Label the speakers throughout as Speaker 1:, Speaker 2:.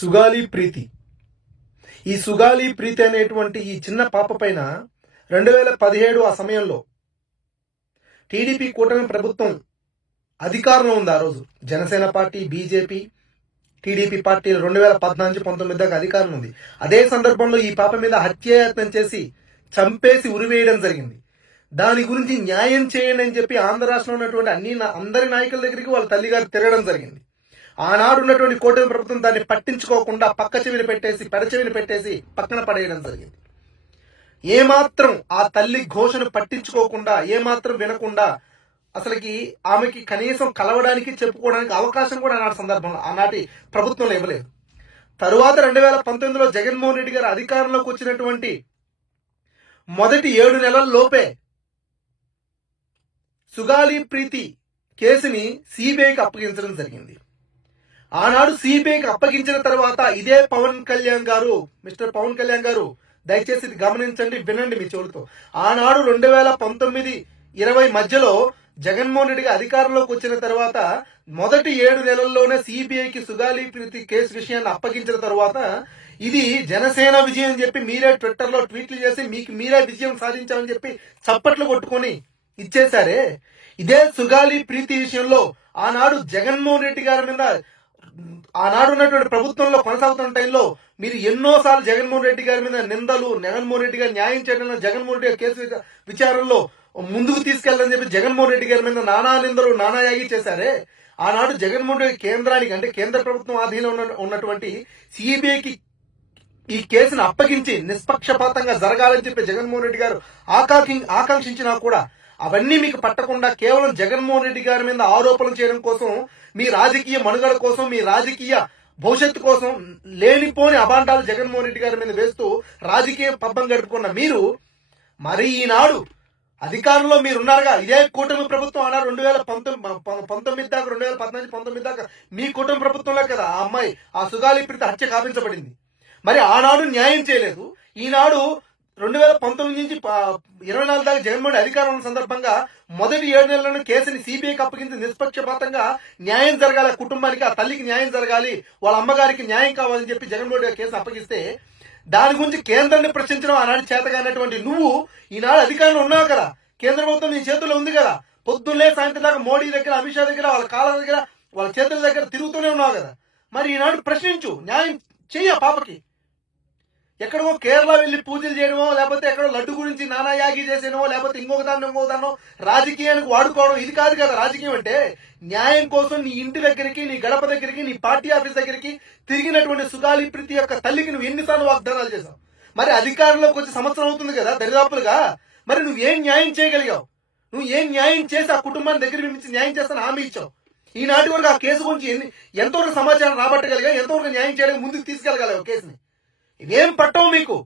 Speaker 1: సుగాలి ప్రీతి. ఈ సుగాలి ప్రీతి అనేటువంటి ఈ చిన్న పాప పైన రెండు వేల పదిహేడు ఆ సమయంలో టీడీపీ కూటమి ప్రభుత్వం అధికారంలో ఉంది ఆ రోజు. Janasena party BJP TDP party రెండు వేల పద్నాలుగు పంతొమ్మిది దాకా అధికారం ఉంది. అదే సందర్భంలో ఈ పాప మీద హత్యాయత్నం చేసి చంపేసి ఉరివేయడం జరిగింది. దాని గురించి న్యాయం చేయండి అని చెప్పి ఆంధ్ర రాష్ట్రంలో ఉన్నటువంటి అన్ని అందరి నాయకుల దగ్గరికి వాళ్ళ తల్లిగారు తిరగడం జరిగింది. ఆనాడు ఉన్నటువంటి కూటమి ప్రభుత్వం దాన్ని పట్టించుకోకుండా పక్క చెవిని పెట్టేసి పెడచెవిని పెట్టేసి పక్కన పడేయడం జరిగింది. ఏమాత్రం ఆ తల్లి ఘోషను పట్టించుకోకుండా ఏమాత్రం వినకుండా అసలుకి ఆమెకి కనీసం కలవడానికి చెప్పుకోవడానికి అవకాశం కూడా ఆనాటి సందర్భంలో ఆనాటి ప్రభుత్వంలో ఇవ్వలేదు. తరువాత రెండు వేల పంతొమ్మిదిలో జగన్మోహన్ రెడ్డి గారు అధికారంలోకి వచ్చినటువంటి మొదటి ఏడు నెలల లోపే సుగాలి ప్రీతి కేసుని సిబిఐకి అప్పగించడం జరిగింది. ఆనాడు సిబిఐకి అప్పగించిన తర్వాత ఇదే పవన్ కళ్యాణ్ గారు మిస్టర్ పవన్ కళ్యాణ్ గారు దయచేసి ఇది గమనించండి వినండి మీ చెవులతో. ఆనాడు రెండు వేల పంతొమ్మిది ఇరవై మధ్యలో జగన్మోహన్ రెడ్డి అధికారంలోకి వచ్చిన తర్వాత మొదటి ఏడు నెలల్లోనే సిబిఐకి సుగాలి ప్రీతి కేసు విషయాన్ని అప్పగించిన తర్వాత ఇది జనసేన విజయం అని చెప్పి మీరే ట్విట్టర్లో ట్వీట్లు చేసి మీకు మీరే విజయం సాధించామని చెప్పి చప్పట్లు కొట్టుకొని ఇచ్చేశారే. ఇదే సుగాలి ప్రీతి విషయంలో ఆనాడు జగన్మోహన్ రెడ్డి గారి మీద ఆనాడు ఉన్నటువంటి ప్రభుత్వంలో కొనసాగుతున్న టైంలో మీరు ఎన్నోసార్లు జగన్మోహన్ రెడ్డి గారి మీద నిందలు జగన్మోహన్ రెడ్డి గారు న్యాయం చేయడం జగన్మోహన్ రెడ్డి కేసు విచారణలో ముందుకు తీసుకెళ్ళని చెప్పి జగన్మోహన్ రెడ్డి గారి మీద నానా నిందలు నానా యాగి చేశారే. ఆనాడు జగన్మోహన్ రెడ్డి కేంద్రానికి అంటే కేంద్ర ప్రభుత్వం ఆధీనంలో ఉన్న- ఉన్నటువంటి సిబిఐకి ఈ కేసును అప్పగించి నిష్పక్షపాతంగా జరగాలని చెప్పి జగన్మోహన్ రెడ్డి గారు ఆకాంక్షించినా కూడా అవన్నీ మీకు పట్టకుండా కేవలం జగన్మోహన్ రెడ్డి గారి మీద ఆరోపణలు చేయడం కోసం మీ రాజకీయ మనుగడ కోసం మీ రాజకీయ భవిష్యత్తు కోసం లేనిపోని అభాండాలు జగన్మోహన్ రెడ్డి గారి మీద వేస్తూ రాజకీయ పబ్బం గడుపుకున్న మీరు మరి ఈనాడు అధికారంలో మీరు ఉన్నారుగా ఇదే కూటమి ప్రభుత్వం అన్నారు రెండు వేల పంతొమ్మిది పంతొమ్మిది దాకా రెండు వేల పద్నాలుగు పంతొమ్మిది దాకా మీ కూటమి ప్రభుత్వంలో కదా ఆ అమ్మాయి ఆ సుగాలి ప్రీతి హత్య కావించబడింది మరి ఆనాడు న్యాయం చేయలేదు. ఈనాడు రెండు వేల పంతొమ్మిది నుంచి ఇరవై నాలుగు దాకా జగన్మోహన్ అధికారం ఉన్న సందర్భంగా మొదటి ఏడు నెలలను కేసుని సిబిఐకి అప్పగించి నిష్పక్షపాతంగా న్యాయం జరగాలి ఆ కుటుంబానికి ఆ తల్లికి న్యాయం జరగాలి వాళ్ళ అమ్మగారికి న్యాయం కావాలని చెప్పి జగన్మోహన్ రెడ్డి గారు అప్పగిస్తే దాని గురించి కేంద్రాన్ని ప్రశ్నించడం ఆనాడు చేతగానటువంటి నువ్వు ఈనాడు అధికారంలో ఉన్నావు కదా. కేంద్ర ప్రభుత్వం నీ చేతుల్లో ఉంది కదా. పొద్దున్నే సాయంత్రం దాకా మోడీ దగ్గర అమిత్ షా దగ్గర వాళ్ళ కాళ్ళ దగ్గర వాళ్ళ చేతుల దగ్గర తిరుగుతూనే ఉన్నావు కదా. మరి ఈనాడు ప్రశ్నించు న్యాయం చెయ్య పాపకి. ఎక్కడో కేరళ వెళ్ళి పూజలు చేయడమో లేకపోతే ఎక్కడో లడ్డు గురించి నానా యాగి చేసేనో లేకపోతే ఇంకొక దాన్ని ఇంకొక దాన్నో రాజకీయానికి వాడుకోవడం ఇది కాదు కదా రాజకీయం అంటే న్యాయం కోసం నీ ఇంటి దగ్గరికి నీ గడప దగ్గరికి నీ పార్టీ ఆఫీస్ దగ్గరికి తిరిగినటువంటి సుగాలి ప్రీతి యొక్క తల్లికి నువ్వు ఎన్నిసార్లు వాగ్దానాలు చేశావు? మరి అధికారంలోకి వచ్చి సంవత్సరం అవుతుంది కదా దరిదాపులుగా? మరి నువ్వు ఏం న్యాయం చేయగలిగావు? నువ్వు ఏం న్యాయం చేసి ఆ కుటుంబాన్ని దగ్గర పిలిపించి న్యాయం చేస్తాను హామీ ఇచ్చావు? ఈనాటి వరకు ఆ కేసు గురించి ఎన్ని ఎంతవరకు సమాచారం రాబట్టగలిగా ఎంతవరకు న్యాయం చేయడానికి ముందుకు తీసుకెళ్ళగలవు కేసుని? ఇవేం పట్టవు మీకు?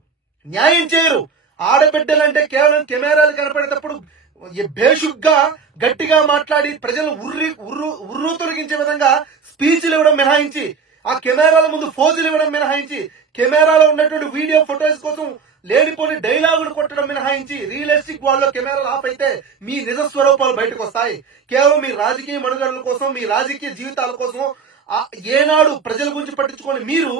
Speaker 1: న్యాయం చేయరు. ఆడబిడ్డలంటే కేవలం కెమెరాలు కనపడేటప్పుడు బేషుగ్గా గట్టిగా మాట్లాడి ప్రజలు ఉర్రి ఉర్రు ఉర్రు తొలగించే విధంగా స్పీచ్లు ఇవ్వడం మినహాయించి ఆ కెమెరాల ముందు ఫోజులు ఇవ్వడం మినహాయించి కెమెరాలో ఉన్నటువంటి వీడియో ఫొటోస్ కోసం లేనిపోని డైలాగులు కొట్టడం మినహాయించి రియలిస్టిక్ వాళ్ళలో కెమెరాలు ఆఫ్ అయితే మీ నిజ స్వరూపాలు బయటకు వస్తాయి కేవలం మీ రాజకీయ మనుగడల కోసం మీ రాజకీయ జీవితాల కోసం ఏనాడు ప్రజల గురించి పట్టించుకొని మీరు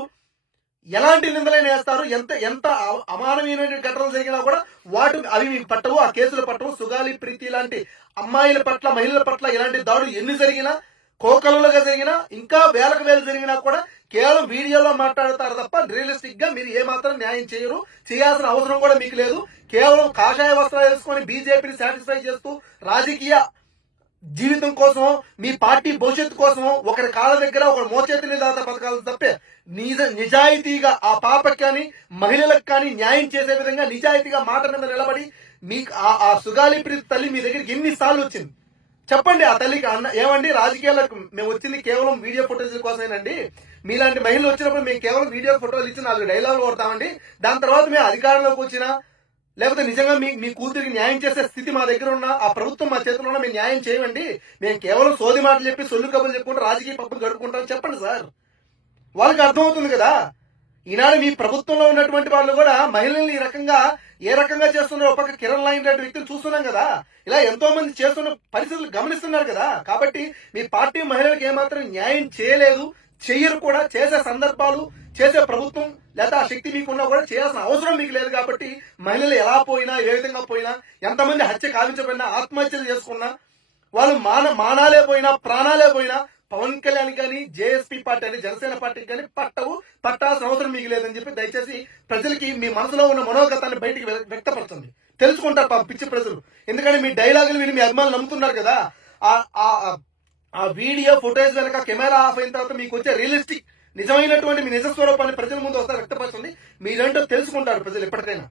Speaker 1: ఎలాంటి నిందలైనా వేస్తారు ఎంత ఎంత అమానవీయమైన ఘటనలు జరిగినా కూడా వాటి అవి మీకు పట్టవు ఆ కేసులు పట్టవు. సుగాలి ప్రీతి లాంటి అమ్మాయిల పట్ల మహిళల పట్ల ఇలాంటి దాడులు ఎన్ని జరిగినా కోకలుగా జరిగినా ఇంకా వేలకు వేలు జరిగినా కూడా కేవలం వీడియోలో మాట్లాడతారు తప్ప రియలిస్టిక్గా మీరు ఏమాత్రం న్యాయం చేయరు. చేయాల్సిన అవసరం కూడా మీకు లేదు. కేవలం కాషాయ వస్త్రాలు వేసుకొని బీజేపీని సాటిస్ఫై చేస్తూ రాజకీయ జీవితం కోసం మీ పార్టీ భవిష్యత్తు కోసం ఒకరి కాళ్ళ దగ్గర ఒకరి మోచేతి నిదాత పథకాలు తప్పే నిజ నిజాయితీగా ఆ పాపకి కానీ మహిళలకు కానీ న్యాయం చేసే విధంగా నిజాయితీగా మాట మీద నిలబడి మీకు ఆ ఆ సుగాలి ప్రీతి తల్లి మీ దగ్గరికి ఎన్ని సార్లు వచ్చింది? చెప్పండి ఆ తల్లికి అన్న ఏమండి రాజకీయాలకు మేము వచ్చింది కేవలం వీడియో ఫోటోస్ కోసమేనండి. మీలాంటి మహిళలు వచ్చినప్పుడు మేము కేవలం వీడియో ఫోటోలు ఇచ్చి నాలుగు డైలాగులు కొడతామండి. దాని తర్వాత మేము అధికారంలోకి వచ్చినా లేకపోతే నిజంగా మీ మీ కూతురికి న్యాయం చేసే స్థితి మా దగ్గర ఉన్న ఆ ప్రభుత్వం మా చేతిలో ఉన్న మేము న్యాయం చేయండి మేము కేవలం సోది మాటలు చెప్పి సొల్లు కబుర్లు చెప్పుకుంటూ రాజకీయ పప్పులు గడుపుకుంటారని చెప్పండి సార్. వాళ్ళకి అర్థమవుతుంది కదా. ఈనాడు మీ ప్రభుత్వంలో ఉన్నటువంటి వాళ్ళు కూడా మహిళల్ని ఈ రకంగా ఏ రకంగా చేస్తున్నారో ఒక కిరణ్ లాంటి లాంటి వ్యక్తులు చూస్తున్నాం కదా. ఇలా ఎంతో మంది చేస్తున్న పరిస్థితులు గమనిస్తున్నారు కదా. కాబట్టి మీ పార్టీ మహిళలకు ఏమాత్రం న్యాయం చేయలేదు చెయ్యరు కూడా చేసే సందర్భాలు చేసే ప్రభుత్వం లేదా ఆ శక్తి మీకున్నా కూడా చేయాల్సిన అవసరం మీకు లేదు కాబట్టి మహిళలు ఎలా పోయినా ఏ విధంగా పోయినా ఎంతమంది హత్య కావించబడినా ఆత్మహత్యలు చేసుకున్నా వాళ్ళు మాన మానాలే పోయినా ప్రాణాలే పోయినా పవన్ కళ్యాణ్ కానీ జేఎస్పీ పార్టీ అని జనసేన పార్టీకి కానీ పట్టవు పట్టాల్సిన అవసరం మీకు లేదని చెప్పి దయచేసి ప్రజలకి మీ మనసులో ఉన్న మనోగతాన్ని బయటికి వ్యక్తపరచండి. తెలుసుకుంటారు పాపం పిచ్చి ప్రజలు. ఎందుకంటే మీ డైలాగులు విని మీ అభిమానులు నమ్ముతున్నారు కదా. ఆ ఆ- ఆ- ఆ వీడియో ఫుటేజ్ వెనక కెమెరా ఆఫ్ అయిన తర్వాత మీకు వచ్చే రియలిస్టిక్ నిజమైనటువంటి మీ నిజ స్వరూపాన్ని ప్రజల ముందు వస్తారు వ్యక్తపరచండి మీరేంటో తెలుసుకుంటారు ప్రజలు ఎప్పటికైనా.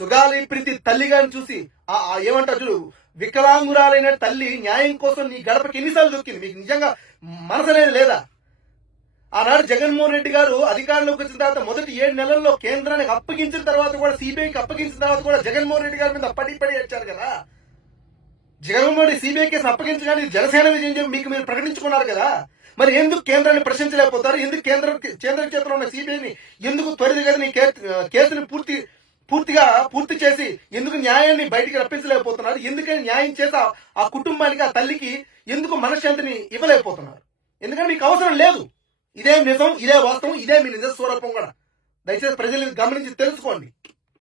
Speaker 1: సుగాలి ప్రీతి తల్లి గారిని చూసి ఆ ఆ ఏమంటారు చూడు వికలాంగురాలైన తల్లి న్యాయం కోసం నీ గడపకి ఎన్నిసార్లు దొరికింది మీకు నిజంగా మనసు అనేది లేదా? ఆనాడు జగన్మోహన్ రెడ్డి గారు అధికారంలోకి వచ్చిన తర్వాత మొదటి ఏడు నెలల్లో కేంద్రానికి అప్పగించిన తర్వాత కూడా సిబిఐకి అప్పగించిన తర్వాత కూడా జగన్మోహన్ రెడ్డి గారి మీద పడి పడి వచ్చారు కదా. జగన్మోహన్ రెడ్డి సిబిఐ కేసు అప్పగించడానికి జనసేన విజయం మీకు మీరు ప్రకటించుకున్నారు కదా? మరి ఎందుకు కేంద్రాన్ని ప్రశ్నించలేకపోతారు? ఎందుకు కేంద్రం కేంద్ర చేతిలో ఉన్న సిబిఐని ఎందుకు త్వరితగతిని కే- కేసుని పూర్తి పూర్తిగా పూర్తి చేసి ఎందుకు న్యాయాన్ని బయటికి రప్పించలేకపోతున్నారు? ఎందుకని న్యాయం చేత ఆ- ఆ కుటుంబానికి ఆ తల్లికి ఎందుకు మనశ్శాంతిని ఇవ్వలేకపోతున్నారు? ఎందుకంటే మీకు అవసరం లేదు. ఇదే నిజం ఇదే వాస్తవం ఇదే మీ నిజ స్వరూపం కూడా. దయచేసి ప్రజలు గమనించి తెలుసుకోండి.